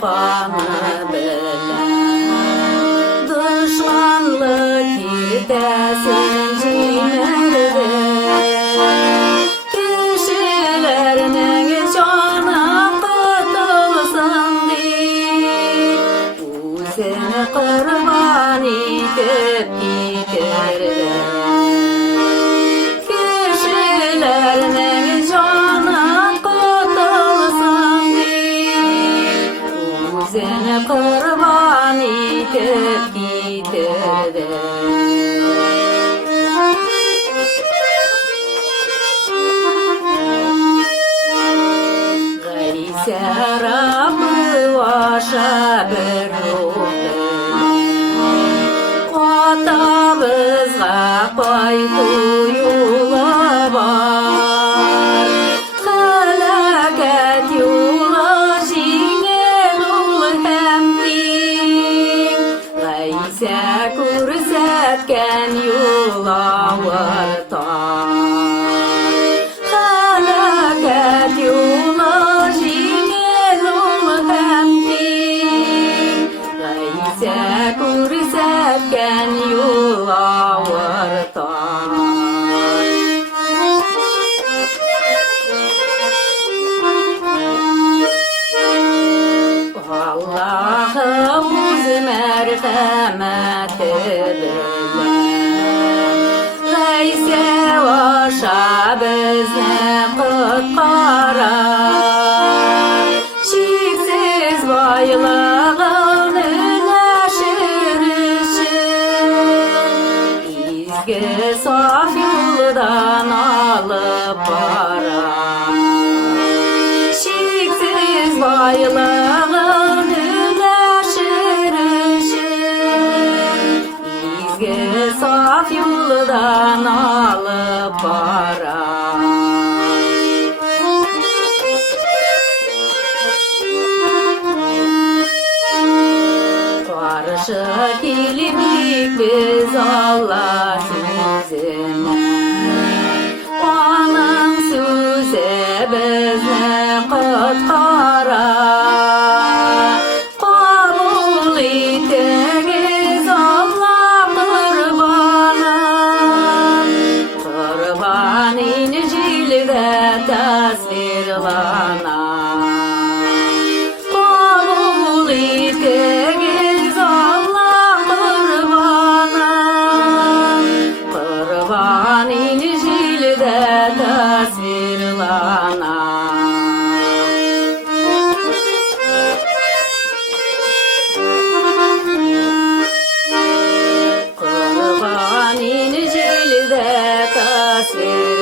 Kurbanı bilen düşmanlık kirdesin ciğerde kişilerinin canı kutulsun diye seni kurban edip giderler kişilerinin canı kutulsun diye seni kurban edip giderler. Serapı başa bir otabızga koydu yola var halaket yola jingel ol hem din gayse kursetken yola vartar halaket yola kursetken yola vartar Allah'ım uz merhameti bilen gayse vaşa bizni kutkarar şiksiz baylığını saf yoldan alıp para şiksiz baylığın üleşir izge saf yoldan alıp para karşı kilimlik biz Allah onun sözü bizni kutkarar kabul etiniz Allah kurban İncil'de tasvirlanar kabul etiniz Allah kurban İncil'de tasvirlanar kurban İncil'de tasvirlanar